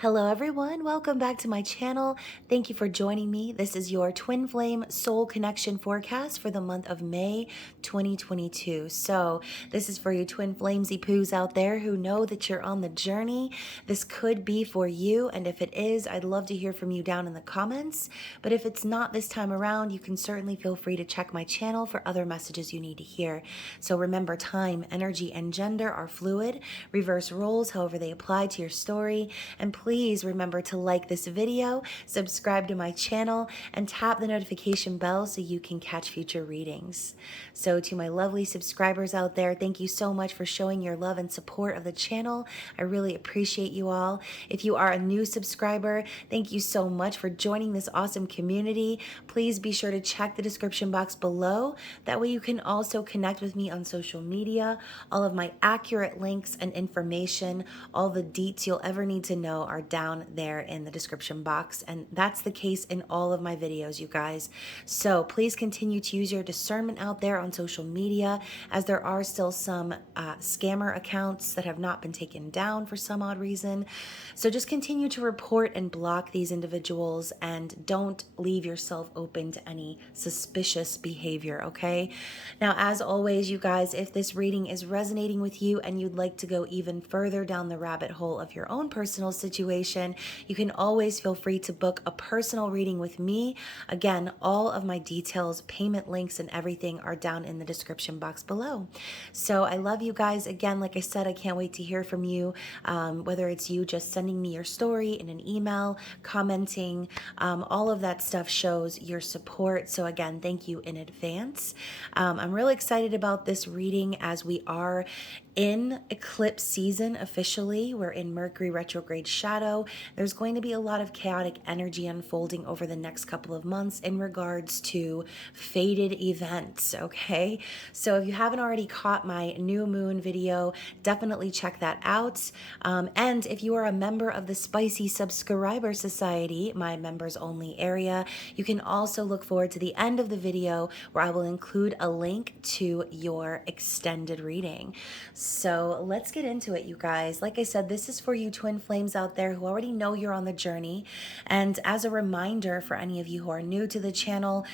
Hello everyone, welcome back to my channel. Thank you for joining me. This is your Twin Flame Soul Connection forecast for the month of May 2022. So this is for you Twin Flamesy poos out there who know that you're on the journey. This could be for you, and if it is, I'd love to hear from you down in the comments. But if it's not this time around, you can certainly feel free to check my channel for other messages you need to hear. So remember, time, energy, and gender are fluid. Reverse roles however they apply to your story, and please remember to like this video, subscribe to my channel, and tap the notification bell so you can catch future readings. So to my lovely subscribers out there, thank you so much for showing your love and support of the channel. I really appreciate you all. If you are a new subscriber, thank you so much for joining this awesome community. Please be sure to check the description box below. That way you can also connect with me on social media. All of my accurate links and information, all the deets you'll ever need to know are down there in the description box, and that's the case in all of my videos, you guys. So please continue to use your discernment out there on social media, as there are still some scammer accounts that have not been taken down for some odd reason. So just continue to report and block these individuals, and don't leave yourself open to any suspicious behavior, okay? Now, as always, you guys, if this reading is resonating with you and you'd like to go even further down the rabbit hole of your own personal situation, you can always feel free to book a personal reading with me. Again, all of my details, payment links, and everything are down in the description box below. So I love you guys. Again, like I said, I can't wait to hear from you, whether it's you just sending me your story in an email, commenting, all of that stuff shows your support. So again, thank you in advance. I'm really excited about this reading as we are in eclipse season officially. We're in Mercury retrograde shadow. There's going to be a lot of chaotic energy unfolding over the next couple of months in regards to fated events, okay? So if you haven't already caught my new moon video, definitely check that out. And if you are a member of the Spicy Subscriber Society, my members only area, you can also look forward to the end of the video where I will include a link to your extended reading. So let's get into it, you guys. Like I said, this is for you twin flames out there who already know you're on the journey. And as a reminder for any of you who are new to the channel,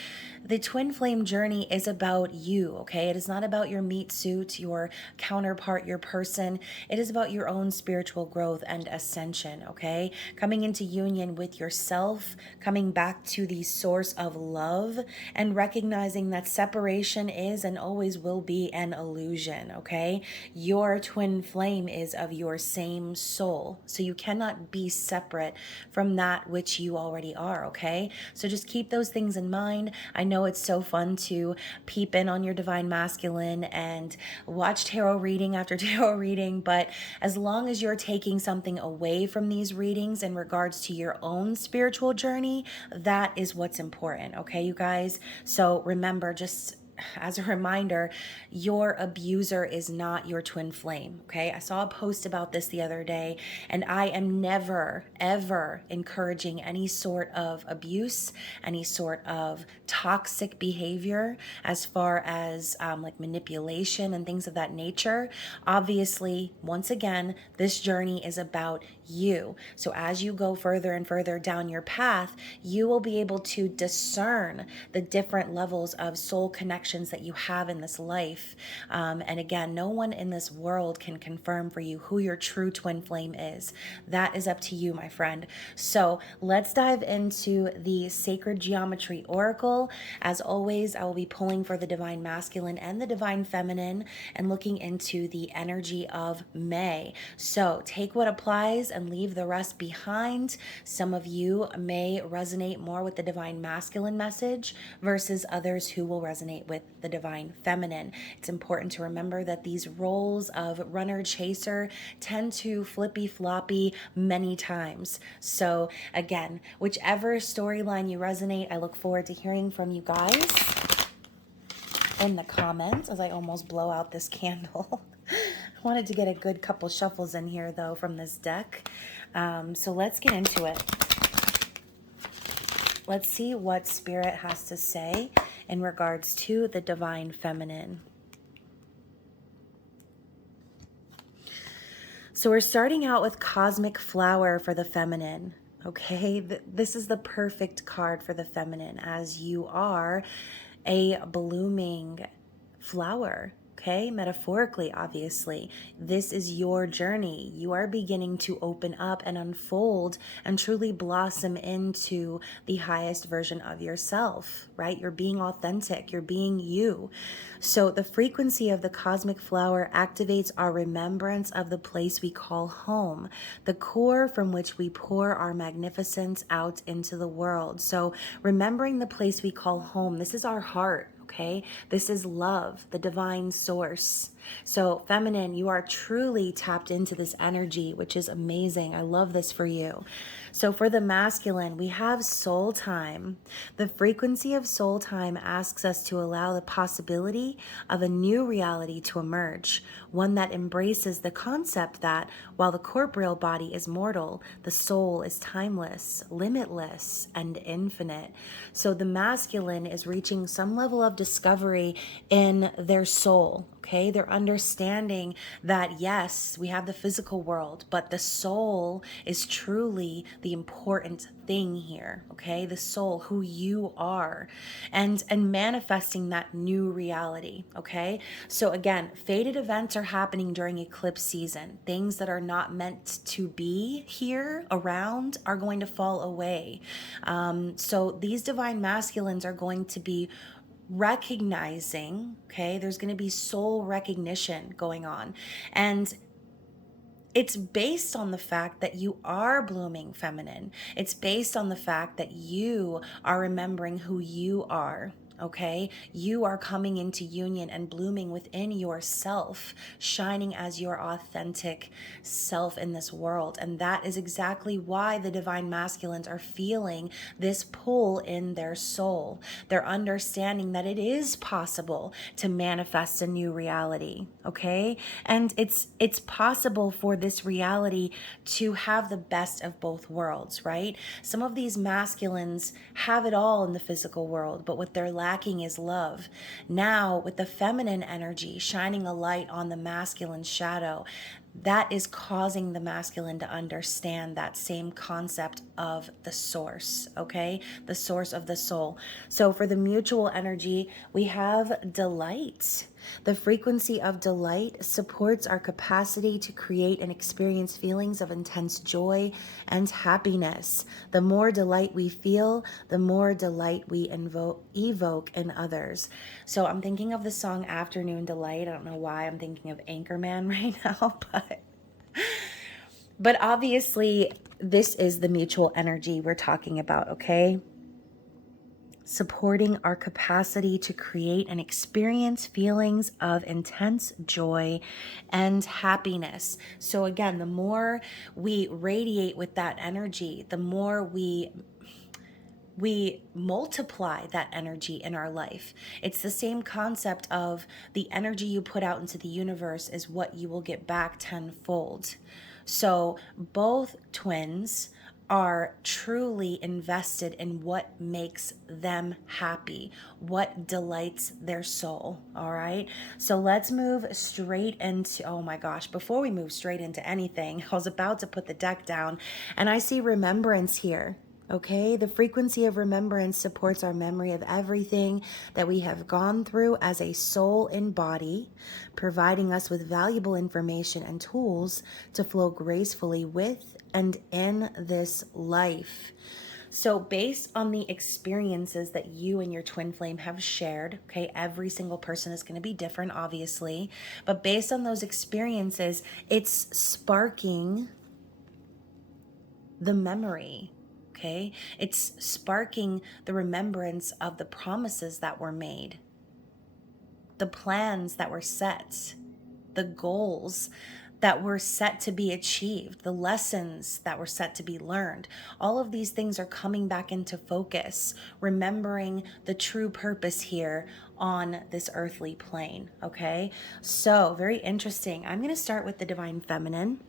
the twin flame journey is about you, okay? It is not about your meat suit, your counterpart, your person. It is about your own spiritual growth and ascension, okay? Coming into union with yourself, coming back to the source of love, and recognizing that separation is and always will be an illusion, okay? Your twin flame is of your same soul, so you cannot be separate from that which you already are, okay? So just keep those things in mind. I know it's so fun to peep in on your divine masculine and watch tarot reading after tarot reading, but as long as you're taking something away from these readings in regards to your own spiritual journey, that is what's important, okay, you guys? So remember, just as a reminder, your abuser is not your twin flame, okay? I saw a post about this the other day, and I am never, ever encouraging any sort of abuse, any sort of toxic behavior as far as like manipulation and things of that nature. Obviously, once again, this journey is about you. So as you go further and further down your path, you will be able to discern the different levels of soul connections that you have in this life. And again, no one in this world can confirm for you who your true twin flame is. That is up to you, my friend. So let's dive into the Sacred Geometry Oracle. As always, I will be pulling for the Divine Masculine and the Divine Feminine and looking into the energy of May. So take what applies and leave the rest behind. Some of you may resonate more with the Divine Masculine message versus others who will resonate with the Divine Feminine. It's important to remember that these roles of runner chaser tend to flippy floppy many times. So again, whichever storyline you resonate, I look forward to hearing from you guys in the comments as I almost blow out this candle. I wanted to get a good couple shuffles in here though from this deck. So let's get into it. Let's see what Spirit has to say in regards to the Divine Feminine. So So we're starting out with Cosmic Flower for the feminine. Okay, this is the perfect card for the feminine, as you are a blooming flower. Okay, metaphorically, obviously, this is your journey. You are beginning to open up and unfold and truly blossom into the highest version of yourself, right? You're being authentic, you're being you. So the frequency of the cosmic flower activates our remembrance of the place we call home, the core from which we pour our magnificence out into the world. So remembering the place we call home, this is our heart. Okay, this is love, the divine source. So feminine, you are truly tapped into this energy, which is amazing. I love this for you. So for the masculine, we have soul time. The frequency of soul time asks us to allow the possibility of a new reality to emerge, one that embraces the concept that while the corporeal body is mortal, the soul is timeless, limitless, and infinite. So the masculine is reaching some level of discovery in their soul. Okay, they're understanding that yes, we have the physical world, but the soul is truly the important thing here. Okay, the soul, who you are, and manifesting that new reality. Okay, so again, fated events are happening during eclipse season. Things that are not meant to be here around are going to fall away. So these divine masculines are going to be recognizing, okay, there's going to be soul recognition going on. And it's based on the fact that you are blooming feminine. It's based on the fact that you are remembering who you are. Okay, you are coming into union and blooming within yourself, shining as your authentic self in this world. And that is exactly why the divine masculines are feeling this pull in their soul. They're understanding that it is possible to manifest a new reality. Okay, and it's possible for this reality to have the best of both worlds, right? Some of these masculines have it all in the physical world, but what they're lacking is love. Now, with the feminine energy shining a light on the masculine shadow, that is causing the masculine to understand that same concept of the source, okay? The source of the soul. So for the mutual energy, we have delight. The frequency of delight supports our capacity to create and experience feelings of intense joy and happiness. The more delight we feel, the more delight we evoke in others. So I'm thinking of the song Afternoon Delight. I don't know why I'm thinking of Anchorman right now, but obviously this is the mutual energy we're talking about, okay? Supporting our capacity to create and experience feelings of intense joy and happiness. So again, the more we radiate with that energy, the more we multiply that energy in our life. It's the same concept of the energy you put out into the universe is what you will get back tenfold. So both twins are truly invested in what makes them happy, what delights their soul. All right. So let's move straight into, oh my gosh, before we move straight into anything, I was about to put the deck down and I see remembrance here. Okay, the frequency of remembrance supports our memory of everything that we have gone through as a soul in body, providing us with valuable information and tools to flow gracefully with and in this life. So based on the experiences that you and your twin flame have shared, okay, every single person is going to be different, obviously, but based on those experiences, it's sparking the memory. Okay, it's sparking the remembrance of the promises that were made, the plans that were set, the goals that were set to be achieved, the lessons that were set to be learned. All of these things are coming back into focus, remembering the true purpose here on this earthly plane. Okay, so very interesting. I'm going to start with the divine feminine.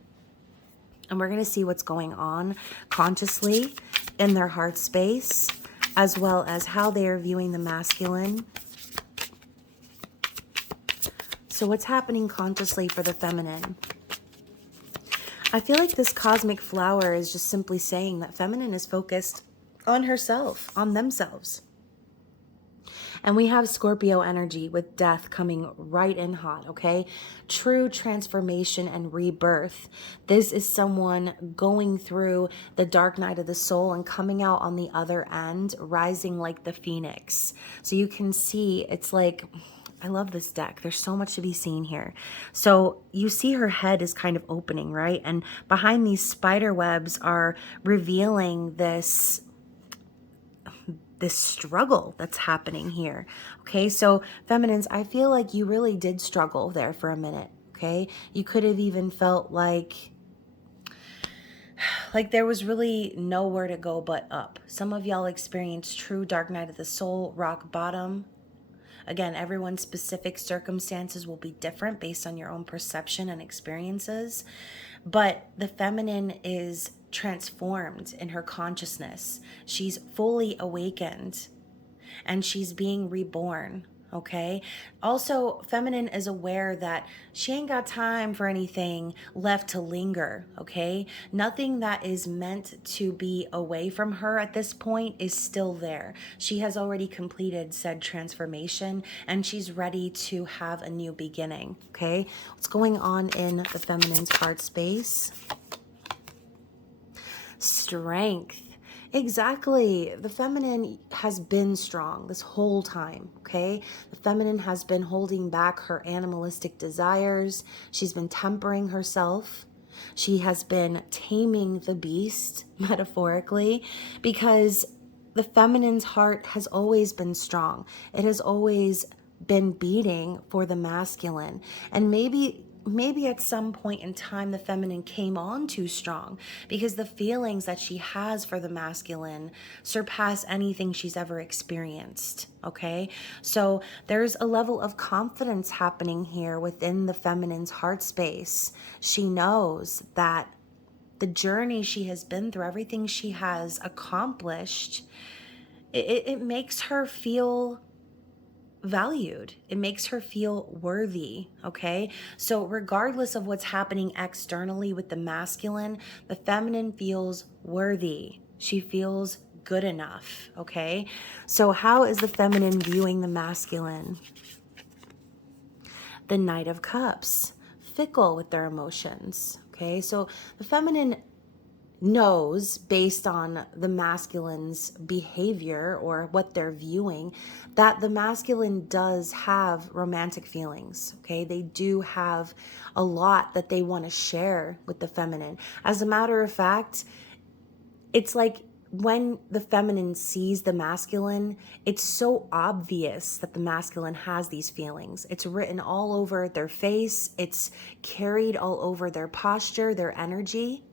And we're going to see what's going on consciously in their heart space, as well as how they are viewing the masculine. So what's happening consciously for the feminine? I feel like this cosmic flower is just simply saying that feminine is focused on herself, on themselves. And we have Scorpio energy with death coming right in hot, okay? True transformation and rebirth. This is someone going through the dark night of the soul and coming out on the other end, rising like the phoenix. So you can see it's like, I love this deck. There's so much to be seen here. So you see her head is kind of opening, right? And behind these spider webs are revealing this struggle that's happening here. Okay, so feminines, I feel like you really did struggle there for a minute. Okay, you could have even felt like there was really nowhere to go but up. Some of y'all experienced true dark night of the soul, rock bottom. Again, everyone's specific circumstances will be different based on your own perception and experiences. But the feminine is transformed in her consciousness. She's fully awakened and she's being reborn. Okay. Also, feminine is aware that she ain't got time for anything left to linger. Okay. Nothing that is meant to be away from her at this point is still there. She has already completed said transformation and she's ready to have a new beginning. Okay. What's going on in the feminine's heart space? Strength. Exactly. The feminine has been strong this whole time, okay? The feminine has been holding back her animalistic desires. She's been tempering herself. She has been taming the beast, metaphorically, because the feminine's heart has always been strong. It has always been beating for the masculine. And maybe at some point in time the feminine came on too strong because the feelings that she has for the masculine surpass anything she's ever experienced. Okay, so there's a level of confidence happening here within the feminine's heart space. She knows that the journey she has been through, everything she has accomplished, it makes her feel valued. It makes her feel worthy. Okay, so regardless of what's happening externally with the masculine, the feminine feels worthy. She feels good enough. Okay, so how is the feminine viewing the masculine? The Knight of Cups, fickle with their emotions. Okay, so the feminine knows, based on the masculine's behavior or what they're viewing, that the masculine does have romantic feelings. Okay, they do have a lot that they want to share with the feminine. As a matter of fact, it's like when the feminine sees the masculine, it's so obvious that the masculine has these feelings. It's written all over their face. It's carried all over their posture, their energy.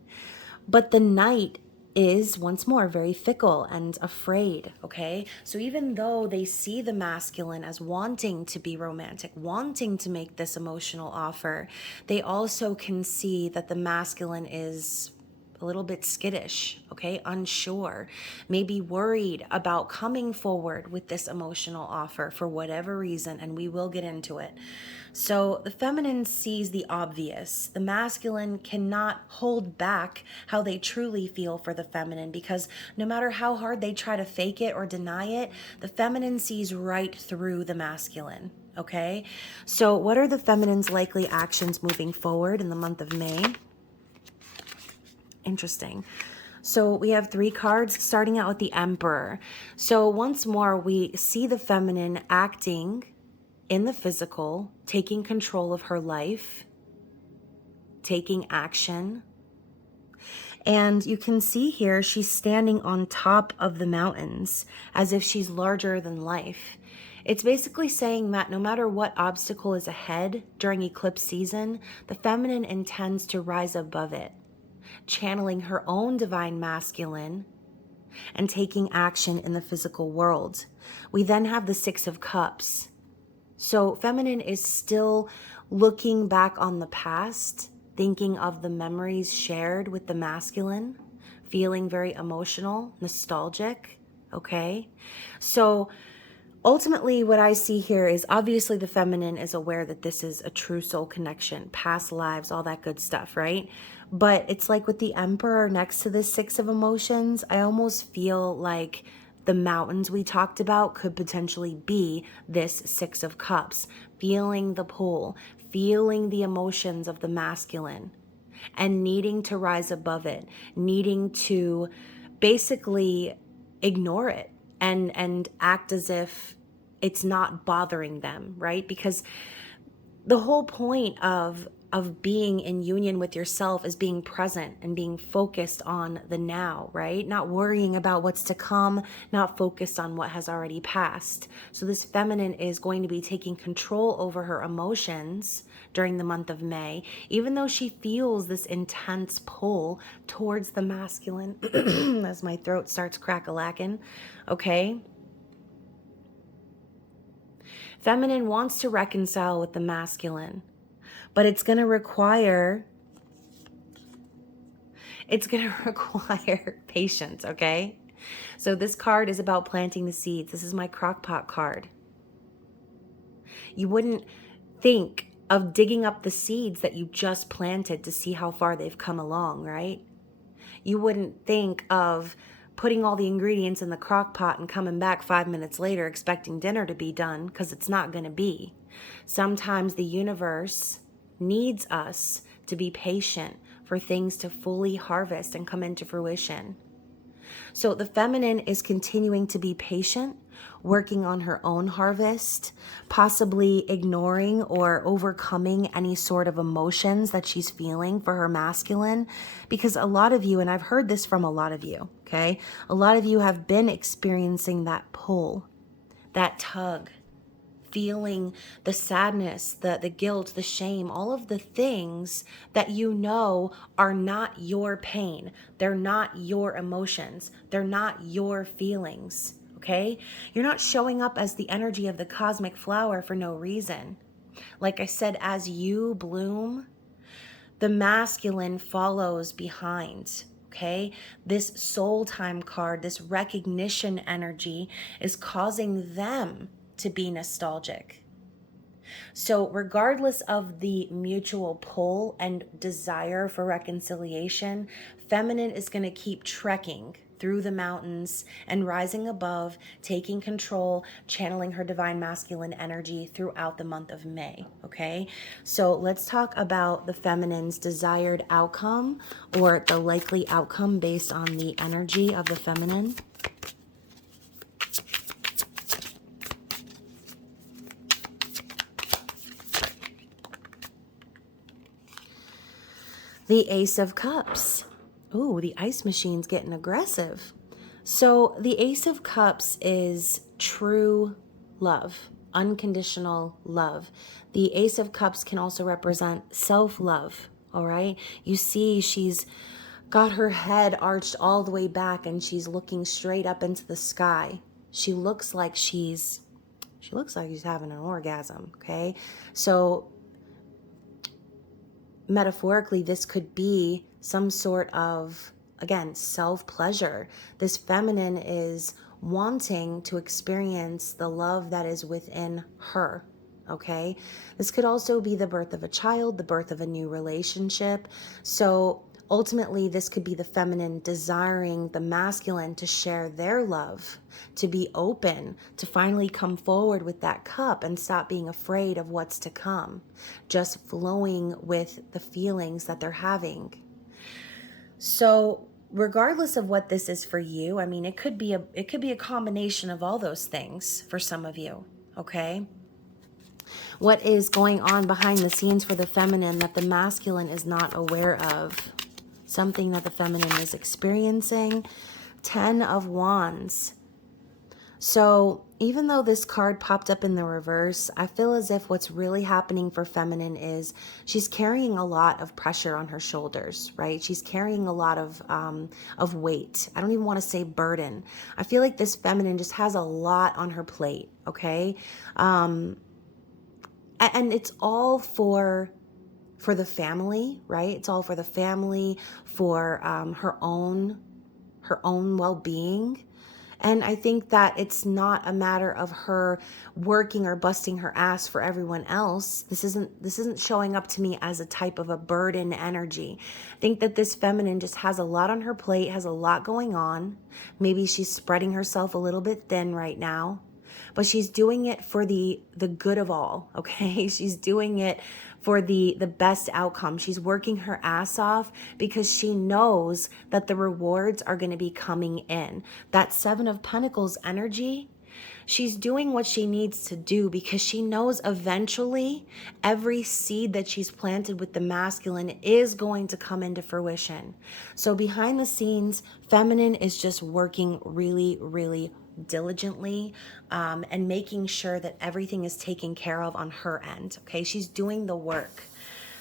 But the knight is, once more, very fickle and afraid, okay? So even though they see the masculine as wanting to be romantic, wanting to make this emotional offer, they also can see that the masculine is a little bit skittish, okay? Unsure, maybe worried about coming forward with this emotional offer for whatever reason, and we will get into it. So the feminine sees the obvious. The masculine cannot hold back how they truly feel for the feminine, because no matter how hard they try to fake it or deny it, the feminine sees right through the masculine. Okay, so what are the feminine's likely actions moving forward in the month of May? Interesting. So we have 3 cards, starting out with the Emperor. So once more, we see the feminine acting in the physical, taking control of her life, taking action. And you can see here, she's standing on top of the mountains as if she's larger than life. It's basically saying that no matter what obstacle is ahead during eclipse season, the feminine intends to rise above it, channeling her own divine masculine and taking action in the physical world. We then have the 6 of Cups. So feminine is still looking back on the past, thinking of the memories shared with the masculine, feeling very emotional, nostalgic, okay? So ultimately, what I see here is obviously the feminine is aware that this is a true soul connection, past lives, all that good stuff, right? But it's like with the Emperor next to the Six of Emotions, I almost feel like the mountains we talked about could potentially be this Six of Cups, feeling the pull, feeling the emotions of the masculine, and needing to rise above it, needing to basically ignore it and act as if it's not bothering them, right? Because the whole point of being in union with yourself is being present and being focused on the now, right? Not worrying about what's to come, not focused on what has already passed. So this feminine is going to be taking control over her emotions during the month of May, even though she feels this intense pull towards the masculine as my throat starts crack-a-lacking, okay? Feminine wants to reconcile with the masculine, but it's going to require patience, okay? So this card is about planting the seeds. This is my crockpot card. You wouldn't think of digging up the seeds that you just planted to see how far they've come along, right? You wouldn't think of putting all the ingredients in the crock pot and coming back 5 minutes later expecting dinner to be done, because it's not going to be. Sometimes the universe needs us to be patient for things to fully harvest and come into fruition. So the feminine is continuing to be patient, working on her own harvest, possibly ignoring or overcoming any sort of emotions that she's feeling for her masculine. Because a lot of you, and I've heard this from a lot of you, okay? A lot of you have been experiencing that pull, that tug, feeling the sadness, the guilt, the shame, all of the things that you know are not your pain. They're not your emotions. They're not your feelings, okay? You're not showing up as the energy of the cosmic flower for no reason. Like I said, as you bloom, the masculine follows behind. Okay, this soul time card, this recognition energy is causing them to be nostalgic. So regardless of the mutual pull and desire for reconciliation, feminine is going to keep trekking through the mountains and rising above, taking control, channeling her divine masculine energy throughout the month of May, okay? So let's talk about the feminine's desired outcome, or the likely outcome based on the energy of the feminine. The Ace of Cups. Ooh, the ice machine's getting aggressive. So the Ace of Cups is true love, unconditional love. The Ace of Cups can also represent self-love, all right? You see she's got her head arched all the way back and she's looking straight up into the sky. She looks like she's having an orgasm, okay? So metaphorically, this could be some sort of, again, self-pleasure. This feminine is wanting to experience the love that is within her, okay? This could also be the birth of a child, the birth of a new relationship. So ultimately, this could be the feminine desiring the masculine to share their love, to be open, to finally come forward with that cup and stop being afraid of what's to come, just flowing with the feelings that they're having. So regardless of what this is for you, I mean, it could be a combination of all those things for some of you, okay? What is going on behind the scenes for the feminine that the masculine is not aware of? Something that the feminine is experiencing. 10 of Wands. So even though this card popped up in the reverse, I feel as if what's really happening for feminine is she's carrying a lot of pressure on her shoulders, right? She's carrying a lot of weight. I don't even want to say burden. I feel like this feminine just has a lot on her plate, okay? And it's all for the family, right? It's all for the family, for her own well-being. And I think that it's not a matter of her working or busting her ass for everyone else. This isn't showing up to me as a type of a burden energy. I think that this feminine just has a lot on her plate, has a lot going on. Maybe she's spreading herself a little bit thin right now, but she's doing it for the good of all, okay? She's doing it for the best outcome. She's working her ass off because she knows that the rewards are going to be coming in. That Seven of Pentacles energy, she's doing what she needs to do because she knows eventually every seed that she's planted with the masculine is going to come into fruition. So behind the scenes, feminine is just working really, really diligently and making sure that everything is taken care of on her end. Okay, she's doing the work.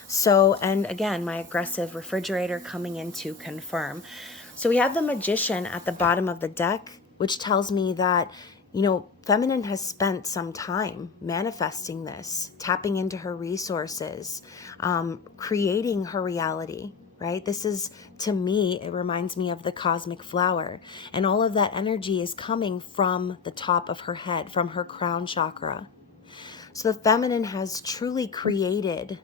So, and again, my aggressive refrigerator coming in to confirm. So we have the Magician at the bottom of the deck, which tells me that, you know, feminine has spent some time manifesting this, tapping into her resources, creating her reality, right? This is, to me, it reminds me of the cosmic flower. And all of that energy is coming from the top of her head, from her crown chakra. So the feminine has truly created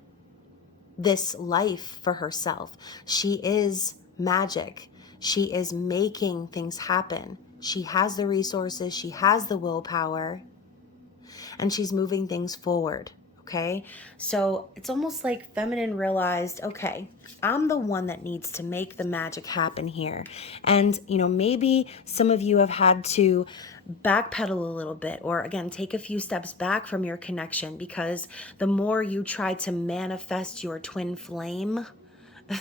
this life for herself. She is magic. She is making things happen. She has the resources, she has the willpower, and she's moving things forward. Okay, so it's almost like feminine realized, okay, I'm the one that needs to make the magic happen here. And, you know, maybe some of you have had to backpedal a little bit, or again, take a few steps back from your connection, because the more you try to manifest your twin flame,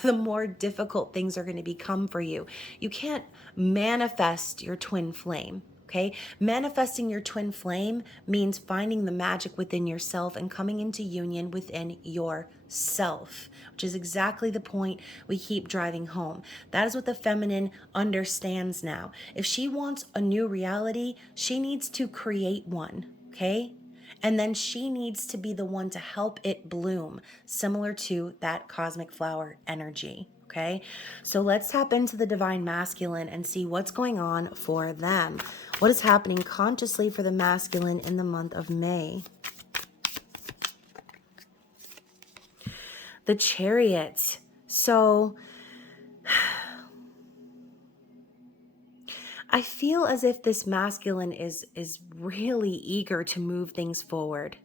the more difficult things are going to become for you. You can't manifest your twin flame. Okay, manifesting your twin flame means finding the magic within yourself and coming into union within yourself, which is exactly the point we keep driving home. That is what the feminine understands now. If she wants a new reality, she needs to create one, okay? And then she needs to be the one to help it bloom, similar to that cosmic flower energy. Okay, so let's tap into the divine masculine and see what's going on for them. What is happening consciously for the masculine in the month of May? The Chariot. So I feel as if this masculine is really eager to move things forward.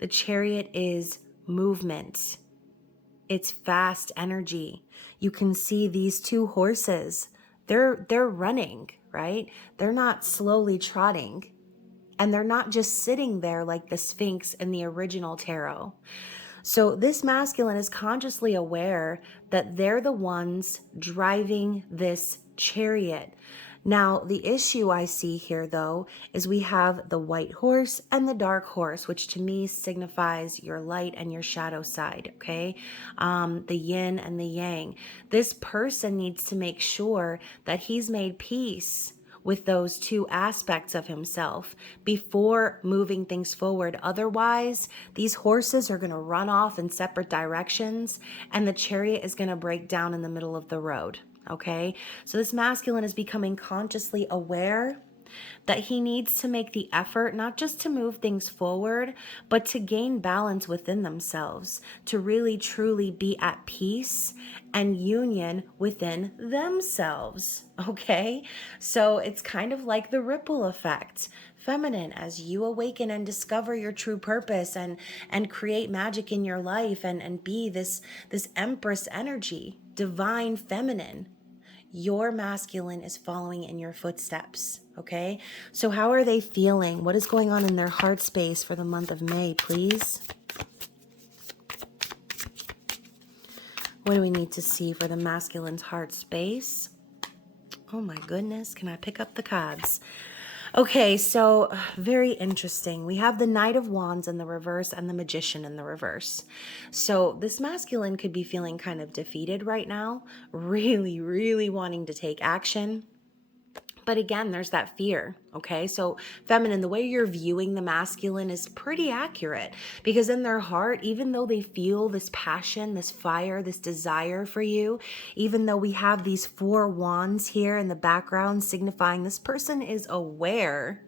The Chariot is movement. It's fast energy. You can see these two horses. They're running, right? They're not slowly trotting. And they're not just sitting there like the Sphinx in the original tarot. So this masculine is consciously aware that they're the ones driving this chariot. Now, the issue I see here, though, is we have the white horse and the dark horse, which to me signifies your light and your shadow side, okay? The yin and the yang. This person needs to make sure that he's made peace with those two aspects of himself before moving things forward. Otherwise, these horses are going to run off in separate directions and the chariot is going to break down in the middle of the road. Okay, so this masculine is becoming consciously aware that he needs to make the effort, not just to move things forward, but to gain balance within themselves, to really truly be at peace and union within themselves. Okay, so it's kind of like the ripple effect. Feminine, as you awaken and discover your true purpose and create magic in your life and be this empress energy, divine feminine, your masculine is following in your footsteps, okay? So how are they feeling? What is going on in their heart space for the month of May, please? What do we need to see for the masculine's heart space? Oh my goodness, can I pick up the cards? Okay, so very interesting. We have the Knight of Wands in the reverse and the Magician in the reverse. So this masculine could be feeling kind of defeated right now, really, really wanting to take action. But again, there's that fear, okay? So feminine, the way you're viewing the masculine is pretty accurate, because in their heart, even though they feel this passion, this fire, this desire for you, even though we have these 4 wands here in the background signifying this person is aware,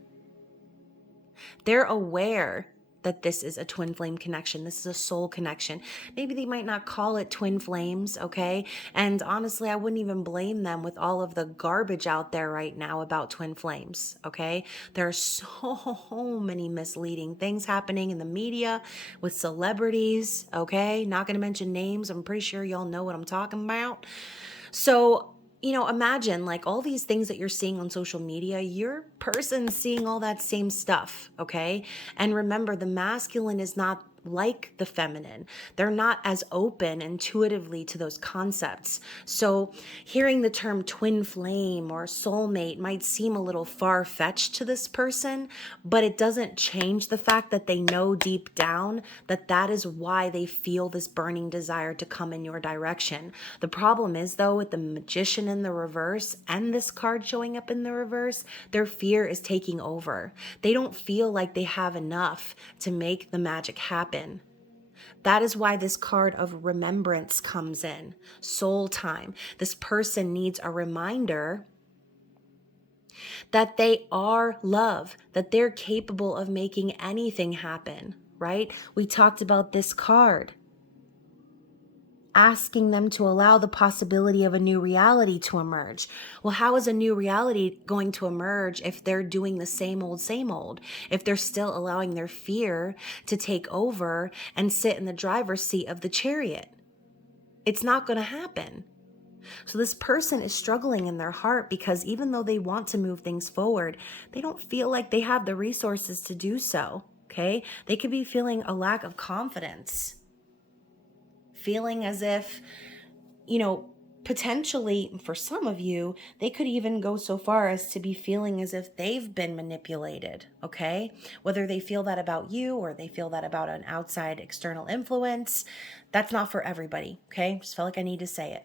they're aware that this is a twin flame connection. This is a soul connection. Maybe they might not call it twin flames, okay? And honestly, I wouldn't even blame them with all of the garbage out there right now about twin flames, okay? There are so many misleading things happening in the media with celebrities, okay? Not going to mention names. I'm pretty sure y'all know what I'm talking about. So, imagine like all these things that you're seeing on social media, your person seeing all that same stuff, okay? And remember, the masculine is not like the feminine. They're not as open intuitively to those concepts. So hearing the term twin flame or soulmate might seem a little far-fetched to this person, but it doesn't change the fact that they know deep down that that is why they feel this burning desire to come in your direction. The problem is, though, with the Magician in the reverse and this card showing up in the reverse, their fear is taking over. They don't feel like they have enough to make the magic happen. That is why this card of Remembrance comes in. Soul time. This person needs a reminder that they are love, that they're capable of making anything happen, right? We talked about this card, asking them to allow the possibility of a new reality to emerge. Well, how is a new reality going to emerge if they're doing the same old, if they're still allowing their fear to take over and sit in the driver's seat of the chariot? It's not going to happen. So this person is struggling in their heart because even though they want to move things forward, they don't feel like they have the resources to do so, okay? They could be feeling a lack of confidence, feeling as if, potentially for some of you, they could even go so far as to be feeling as if they've been manipulated, okay? Whether they feel that about you or they feel that about an outside external influence, that's not for everybody, okay? Just felt like I need to say it.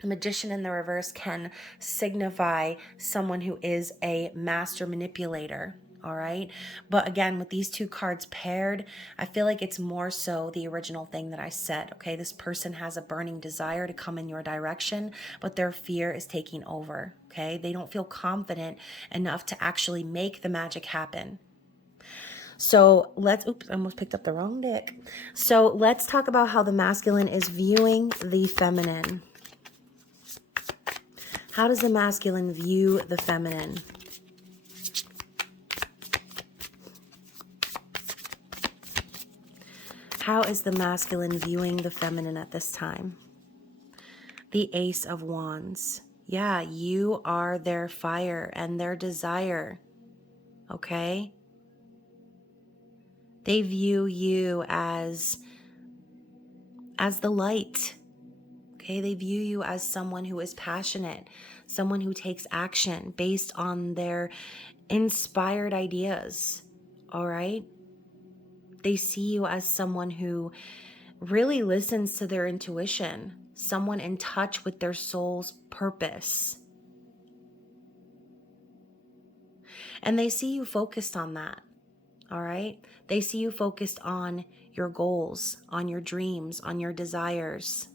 The Magician in the reverse can signify someone who is a master manipulator. All right. But again, with these 2 cards paired, I feel like it's more so the original thing that I said. Okay. This person has a burning desire to come in your direction, but their fear is taking over. Okay. They don't feel confident enough to actually make the magic happen. So I almost picked up the wrong deck. So let's talk about how the masculine is viewing the feminine. How does the masculine view the feminine? How is the masculine viewing the feminine at this time? The Ace of Wands. Yeah, you are their fire and their desire. Okay? They view you as the light. Okay? They view you as someone who is passionate, someone who takes action based on their inspired ideas. All right? They see you as someone who really listens to their intuition, someone in touch with their soul's purpose. And they see you focused on that, all right? They see you focused on your goals, on your dreams, on your desires.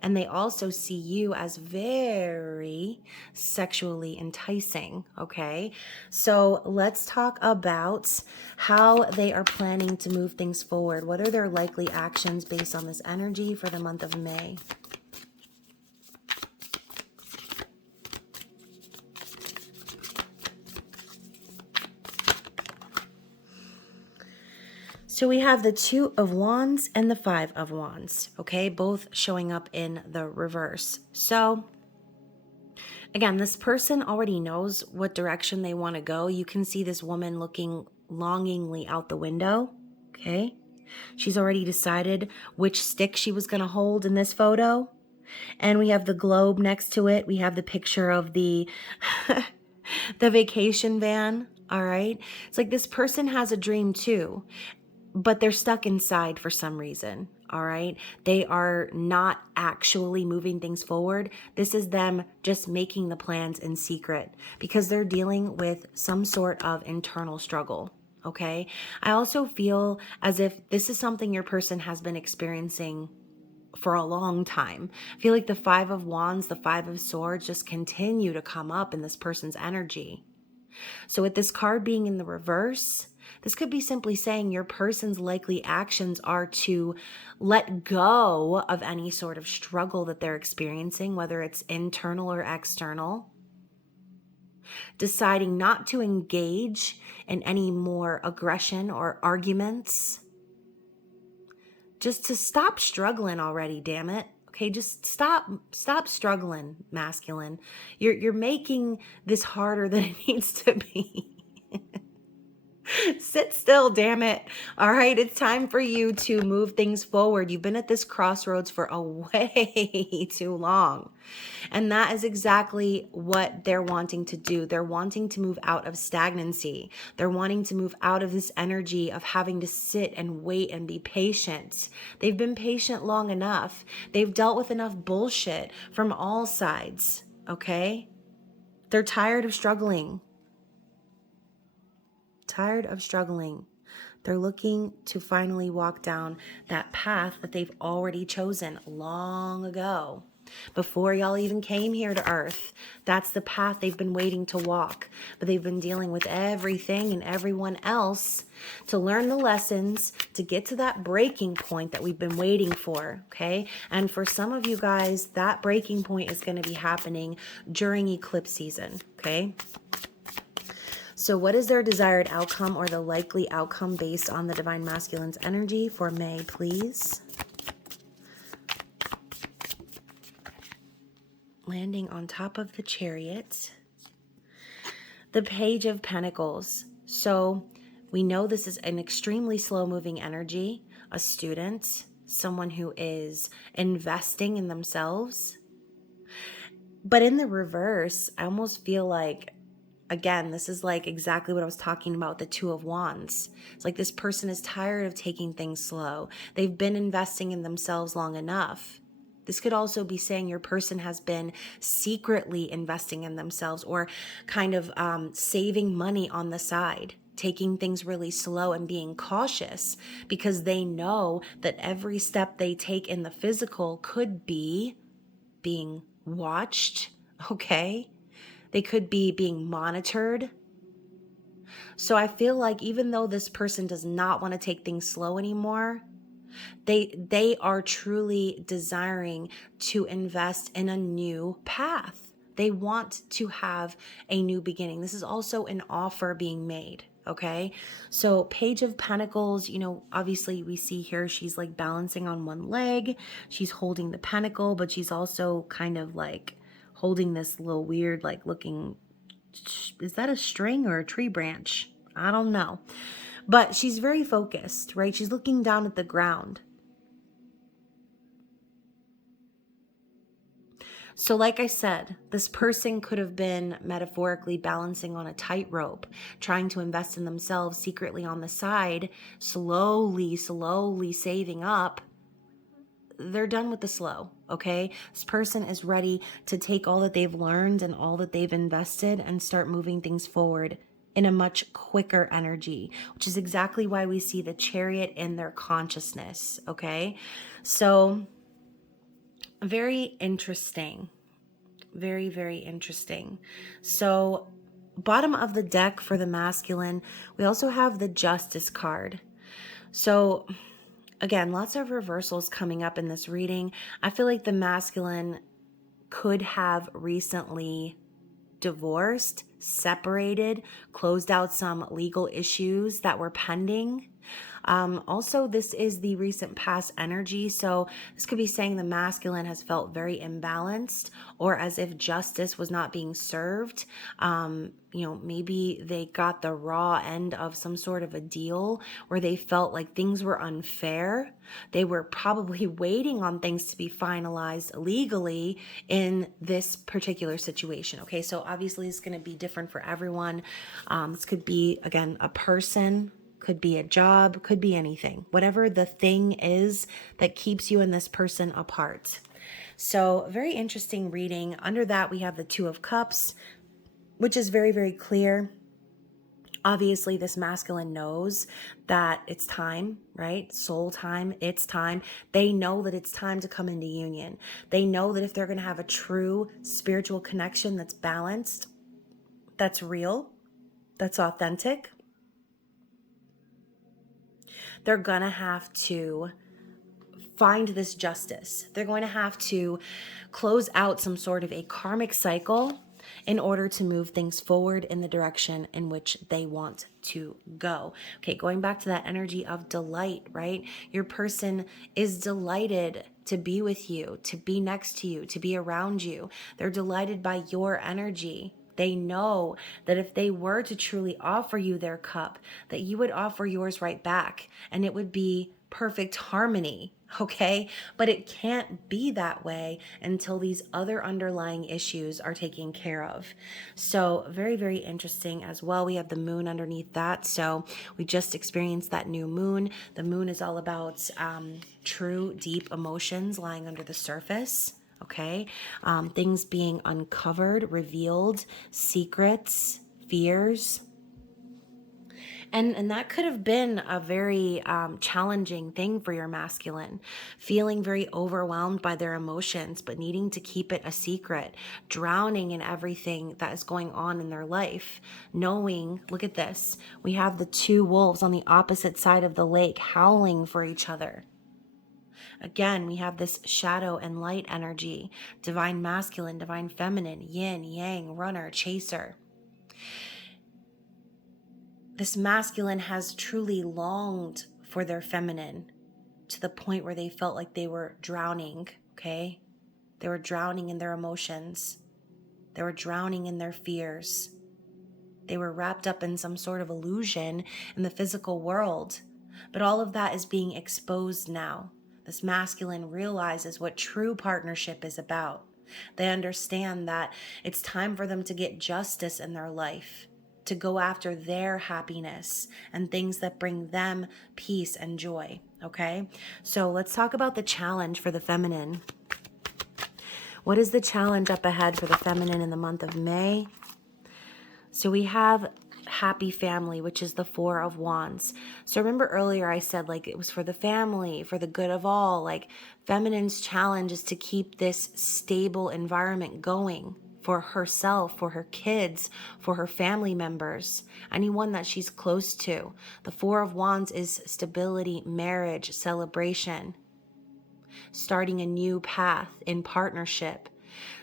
And they also see you as very sexually enticing, okay? So let's talk about how they are planning to move things forward. What are their likely actions based on this energy for the month of May? So we have the 2 of Wands and the 5 of Wands, okay? Both showing up in the reverse. So again, this person already knows what direction they want to go. You can see this woman looking longingly out the window, okay? She's already decided which stick she was going to hold in this photo. And we have the globe next to it. We have the picture of the the vacation van, all right? It's like this person has a dream too, but they're stuck inside for some reason, All right. They are not actually moving things forward. This is them just making the plans in secret because they're dealing with some sort of internal struggle. Okay. I also feel as if this is something your person has been experiencing for a long time. I feel like the Five of Wands, the Five of Swords just continue to come up in this person's energy. So with this card being in the reverse, this could be simply saying your person's likely actions are to let go of any sort of struggle that they're experiencing, whether it's internal or external, deciding not to engage in any more aggression or arguments, just to stop struggling already, damn it. Okay, just stop struggling, masculine. You're making this harder than it needs to be. Sit still, damn it. All right, it's time for you to move things forward. You've been at this crossroads for a way too long. And that is exactly what they're wanting to do. They're wanting to move out of stagnancy. They're wanting to move out of this energy of having to sit and wait and be patient. They've been patient long enough. They've dealt with enough bullshit from all sides, okay? They're tired of struggling. Tired of struggling. They're looking to finally walk down that path that they've already chosen long ago. Before y'all even came here to Earth, that's the path they've been waiting to walk. But they've been dealing with everything and everyone else to learn the lessons, to get to that breaking point that we've been waiting for, okay? And for some of you guys, that breaking point is going to be happening during eclipse season, okay? So what is their desired outcome or the likely outcome based on the Divine Masculine's energy for May, please? Landing on top of the Chariot. The Page of Pentacles. So we know this is an extremely slow-moving energy, a student, someone who is investing in themselves. But in the reverse, I almost feel like, again, this is like exactly what I was talking about, the Two of Wands. It's like this person is tired of taking things slow. They've been investing in themselves long enough. This could also be saying your person has been secretly investing in themselves or kind of saving money on the side, taking things really slow and being cautious because they know that every step they take in the physical could be being watched, okay? They could be being monitored. So I feel like even though this person does not want to take things slow anymore, they are truly desiring to invest in a new path. They want to have a new beginning. This is also an offer being made, okay? So Page of Pentacles, you know, obviously we see here she's like balancing on one leg. She's holding the pentacle, but she's also kind of like holding this little weird, like looking, is that a string or a tree branch? I don't know. But she's very focused, right? She's looking down at the ground. So like I said, this person could have been metaphorically balancing on a tightrope, trying to invest in themselves secretly on the side, slowly saving up. They're done with the slow, okay? This person is ready to take all that they've learned and all that they've invested and start moving things forward in a much quicker energy, which is exactly why we see the Chariot in their consciousness, okay? So very interesting. Very, very interesting. So bottom of the deck for the masculine, we also have the Justice card. So again, lots of reversals coming up in this reading. I feel like the masculine could have recently divorced, separated, closed out some legal issues that were pending. Also, this is the recent past energy. So this could be saying the masculine has felt very imbalanced or as if justice was not being served. You know, maybe they got the raw end of some sort of a deal where they felt like things were unfair. They were probably waiting on things to be finalized legally in this particular situation. Okay, so obviously it's going to be different for everyone. This could be, again, a person, could be a job, could be anything. Whatever the thing is that keeps you and this person apart. So very interesting reading. Under that, we have the Two of Cups, which is very, very clear. Obviously, this masculine knows that it's time, right? Soul time, it's time. They know that it's time to come into union. They know that if they're going to have a true spiritual connection that's balanced, that's real, that's authentic, they're going to have to find this justice. They're going to have to close out some sort of a karmic cycle in order to move things forward in the direction in which they want to go. Okay, going back to that energy of delight, right? Your person is delighted to be with you, to be next to you, to be around you. They're delighted by your energy. They know that if they were to truly offer you their cup, that you would offer yours right back, and it would be perfect harmony, okay? But it can't be that way until these other underlying issues are taken care of. So very, very interesting as well. We have the moon underneath that. So we just experienced that new moon. The moon is all about true, deep emotions lying under the surface. Okay, things being uncovered, revealed, secrets, fears. And that could have been a very challenging thing for your masculine, feeling very overwhelmed by their emotions, but needing to keep it a secret, drowning in everything that is going on in their life, knowing, look at this, we have the two wolves on the opposite side of the lake howling for each other. Again, we have this shadow and light energy, divine masculine, divine feminine, yin, yang, runner, chaser. This masculine has truly longed for their feminine to the point where they felt like they were drowning, okay? They were drowning in their emotions. They were drowning in their fears. They were wrapped up in some sort of illusion in the physical world. But all of that is being exposed now. This masculine realizes what true partnership is about. They understand that it's time for them to get justice in their life, to go after their happiness and things that bring them peace and joy, okay? So let's talk about the challenge for the feminine. What is the challenge up ahead for the feminine in the month of May? So we have happy family, which is the Four of Wands. So remember earlier I said like it was for the family, for the good of all. Like feminine's challenge is to keep this stable environment going for herself, for her kids, for her family members, anyone that she's close to. The Four of Wands is stability, marriage, celebration, starting a new path in partnership.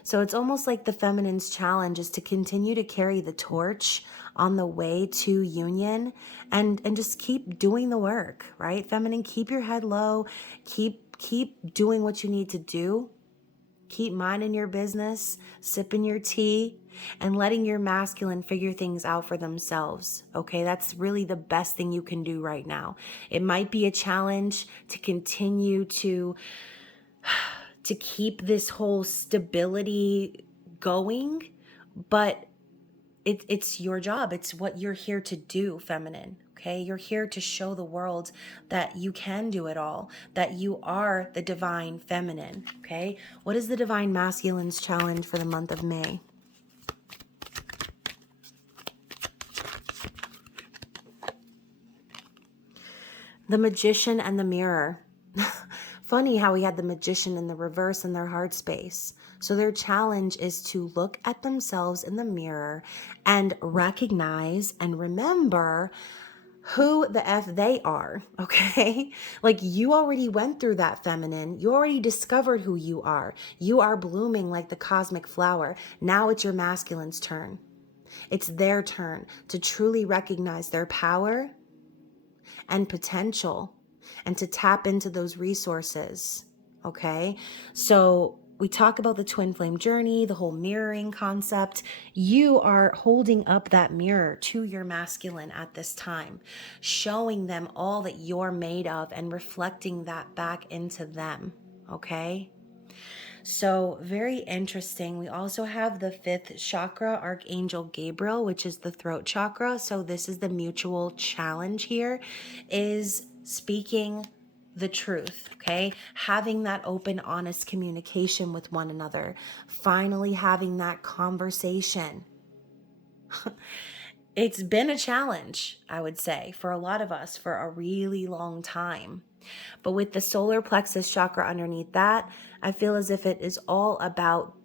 So it's almost like the feminine's challenge is to continue to carry the torch on the way to union and just keep doing the work, right? Feminine, keep your head low, keep doing what you need to do. Keep minding your business, sipping your tea, and letting your masculine figure things out for themselves, okay? That's really the best thing you can do right now. It might be a challenge to continue to keep this whole stability going, but it's your job. It's what you're here to do, feminine. Okay, you're here to show the world that you can do it all, that you are the divine feminine. Okay, what is the divine masculine's challenge for the month of May? The Magician and the Mirror. Funny how we had the Magician in the reverse in their heart space. So their challenge is to look at themselves in the mirror and recognize and remember who the F they are, okay? Like you already went through that, feminine. You already discovered who you are. You are blooming like the cosmic flower. Now it's your masculine's turn. It's their turn to truly recognize their power and potential and to tap into those resources, okay? So we talk about the twin flame journey, the whole mirroring concept. You are holding up that mirror to your masculine at this time, showing them all that you're made of and reflecting that back into them, okay? So very interesting. We also have the 5th chakra, Archangel Gabriel, which is the throat chakra. So this is the mutual challenge here, is speaking the truth, okay? Having that open, honest communication with one another. Finally having that conversation. It's been a challenge, I would say, for a lot of us for a really long time. But with the solar plexus chakra underneath that, I feel as if it is all about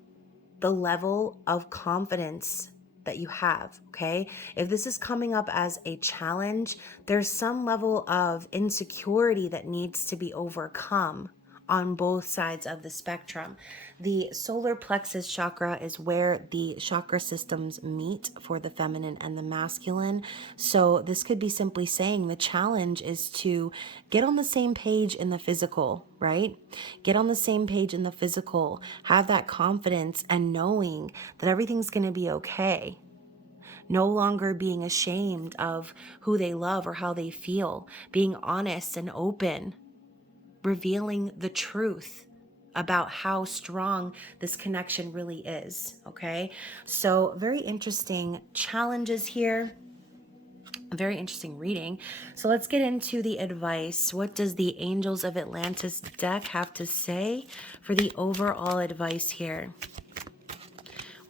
the level of confidence that you have, okay? If this is coming up as a challenge, there's some level of insecurity that needs to be overcome on both sides of the spectrum. The solar plexus chakra is where the chakra systems meet for the feminine and the masculine. So this could be simply saying the challenge is to get on the same page in the physical, right? Get on the same page in the physical, have that confidence and knowing that everything's going to be okay. No longer being ashamed of who they love or how they feel, being honest and open, revealing the truth about how strong this connection really is, okay? So very interesting challenges here. Very interesting reading. So let's get into the advice. What does the Angels of Atlantis deck have to say for the overall advice here?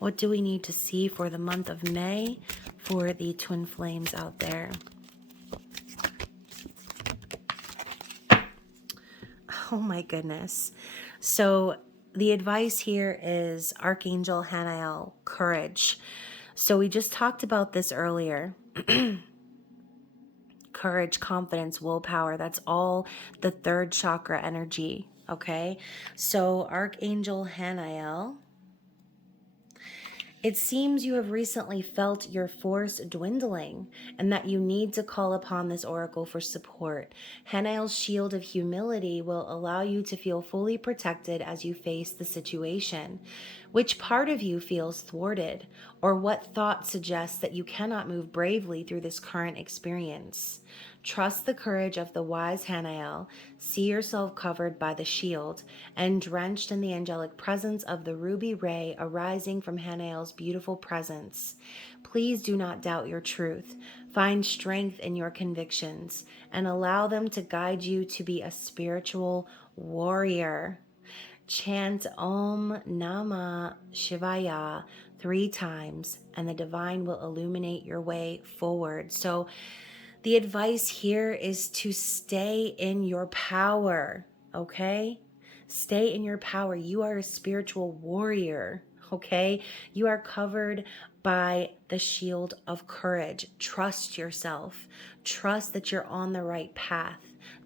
What do we need to see for the month of May for the twin flames out there? Oh my goodness. So the advice here is Archangel Hanniel, courage. So we just talked about this earlier. Courage, confidence, willpower, that's all the 3rd chakra energy, okay? So Archangel Hanniel, it seems you have recently felt your force dwindling and that you need to call upon this oracle for support. Hanniel's shield of humility will allow you to feel fully protected as you face the situation. Which part of you feels thwarted, or what thought suggests that you cannot move bravely through this current experience? Trust the courage of the wise Hanniel, see yourself covered by the shield, and drenched in the angelic presence of the ruby ray arising from Hanniel's beautiful presence. Please do not doubt your truth. Find strength in your convictions, and allow them to guide you to be a spiritual warrior. Chant Om Namah Shivaya 3 times, and the divine will illuminate your way forward. So the advice here is to stay in your power, okay? Stay in your power. You are a spiritual warrior, okay? You are covered by the shield of courage. Trust yourself. Trust that you're on the right path.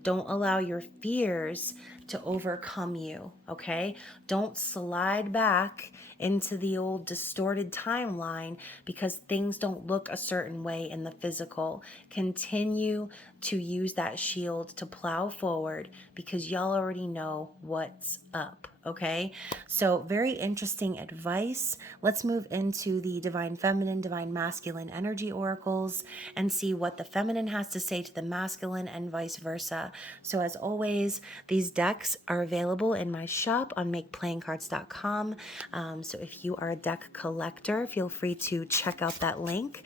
Don't allow your fears to overcome you, okay? Don't slide back into the old distorted timeline because things don't look a certain way in the physical. Continue to use that shield to plow forward because y'all already know what's up, okay? So very interesting advice. Let's move into the divine feminine, divine masculine energy oracles and see what the feminine has to say to the masculine and vice versa. So as always, these decks are available in my shop on makeplayingcards.com. So if you are a deck collector, feel free to check out that link.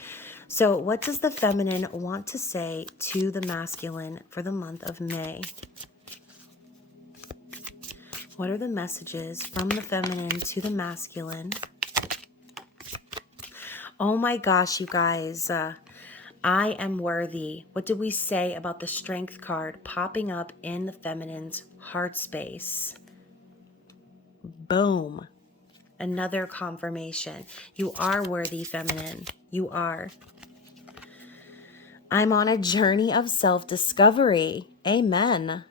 So what does the feminine want to say to the masculine for the month of May? What are the messages from the feminine to the masculine? Oh my gosh, you guys. I am worthy. What did we say about the strength card popping up in the feminine's heart space? Boom. Another confirmation. You are worthy, feminine. You are. I'm on a journey of self-discovery. Amen.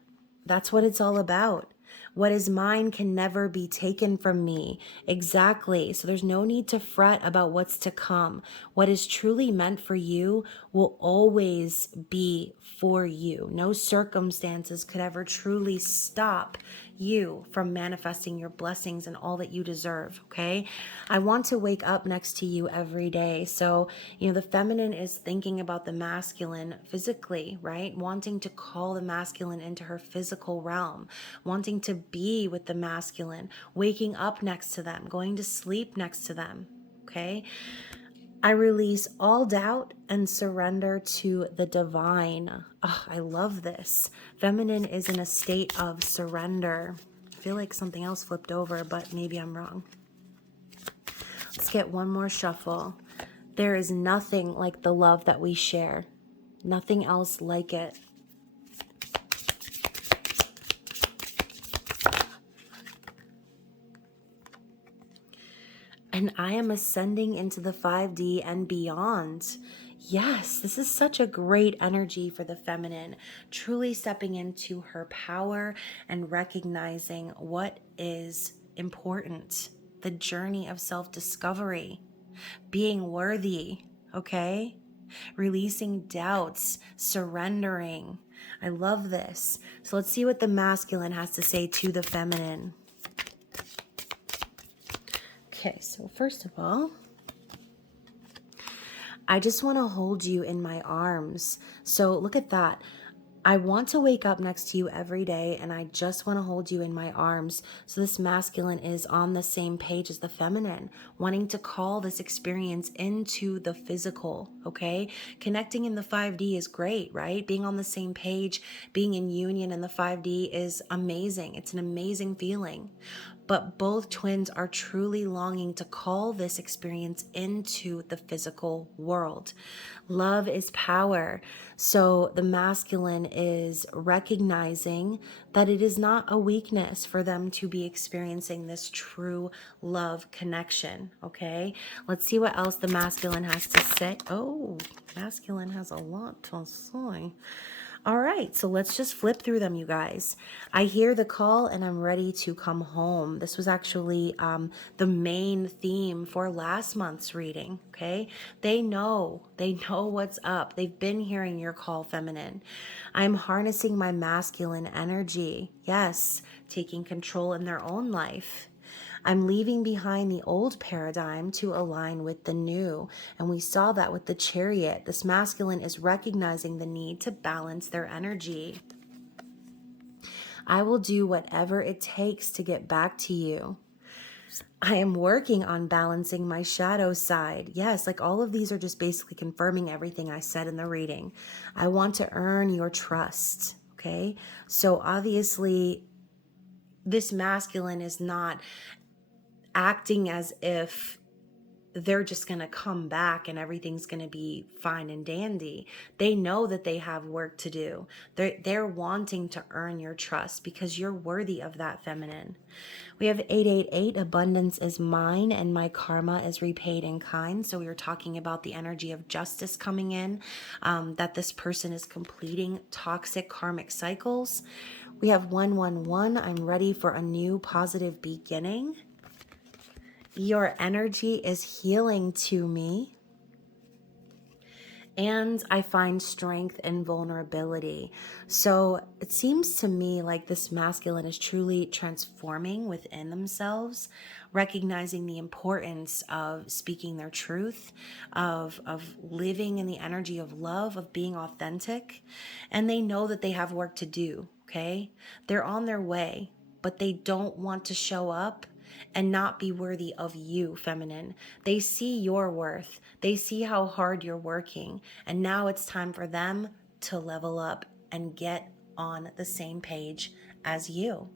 That's what it's all about. What is mine can never be taken from me. Exactly. So there's no need to fret about what's to come. What is truly meant for you will always be for you. No circumstances could ever truly stop you from manifesting your blessings and all that you deserve, okay? I want to wake up next to you every day. So, the feminine is thinking about the masculine physically, right? Wanting to call the masculine into her physical realm, wanting to be with the masculine, waking up next to them, going to sleep next to them, okay? I release all doubt and surrender to the divine. Oh, I love this. Feminine is in a state of surrender. I feel like something else flipped over, but maybe I'm wrong. Let's get one more shuffle. There is nothing like the love that we share. Nothing else like it. And I am ascending into the 5D and beyond. Yes, this is such a great energy for the feminine, truly stepping into her power and recognizing what is important. The journey of self-discovery, being worthy, okay? Releasing doubts, surrendering. I love this. So let's see what the masculine has to say to the feminine. Okay, so first of all, I just want to hold you in my arms. So look at that. I want to wake up next to you every day, and I just want to hold you in my arms. So this masculine is on the same page as the feminine, wanting to call this experience into the physical, okay? Connecting in the 5D is great, right? Being on the same page, being in union in the 5D is amazing. It's an amazing feeling. But both twins are truly longing to call this experience into the physical world. Love is power. So the masculine is recognizing that it is not a weakness for them to be experiencing this true love connection, okay? Let's see what else the masculine has to say. Oh, masculine has a lot to say. All right, so let's just flip through them, you guys. I hear the call and I'm ready to come home. This was actually the main theme for last month's reading, okay? They know what's up. They've been hearing your call, feminine. I'm harnessing my masculine energy. Yes, taking control in their own life. I'm leaving behind the old paradigm to align with the new. And we saw that with the Chariot. This masculine is recognizing the need to balance their energy. I will do whatever it takes to get back to you. I am working on balancing my shadow side. Yes, like all of these are just basically confirming everything I said in the reading. I want to earn your trust. Okay. So obviously, this masculine is not acting as if they're just going to come back and everything's going to be fine and dandy. They know that they have work to do. They're wanting to earn your trust because you're worthy of that, feminine. We have 888, abundance is mine and my karma is repaid in kind. So we were talking about the energy of justice coming in, that this person is completing toxic karmic cycles. We have 111, I'm ready for a new positive beginning. Your energy is healing to me. And I find strength in vulnerability. So it seems to me like this masculine is truly transforming within themselves, recognizing the importance of speaking their truth, of living in the energy of love, of being authentic. And they know that they have work to do, okay? They're on their way, but they don't want to show up and not be worthy of you, feminine. They see your worth. They see how hard you're working. And now it's time for them to level up and get on the same page as you.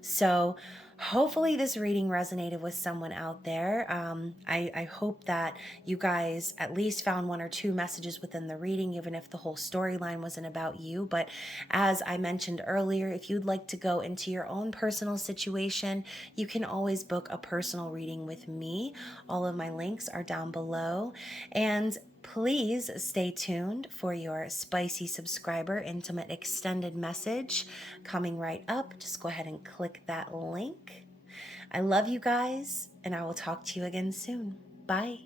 So hopefully this reading resonated with someone out there. I hope that you guys at least found one or two messages within the reading, even if the whole storyline wasn't about you. But as I mentioned earlier, if you'd like to go into your own personal situation, you can always book a personal reading with me. All of my links are down below. And please stay tuned for your spicy subscriber intimate extended message coming right up. Just go ahead and click that link. I love you guys, and I will talk to you again soon. Bye.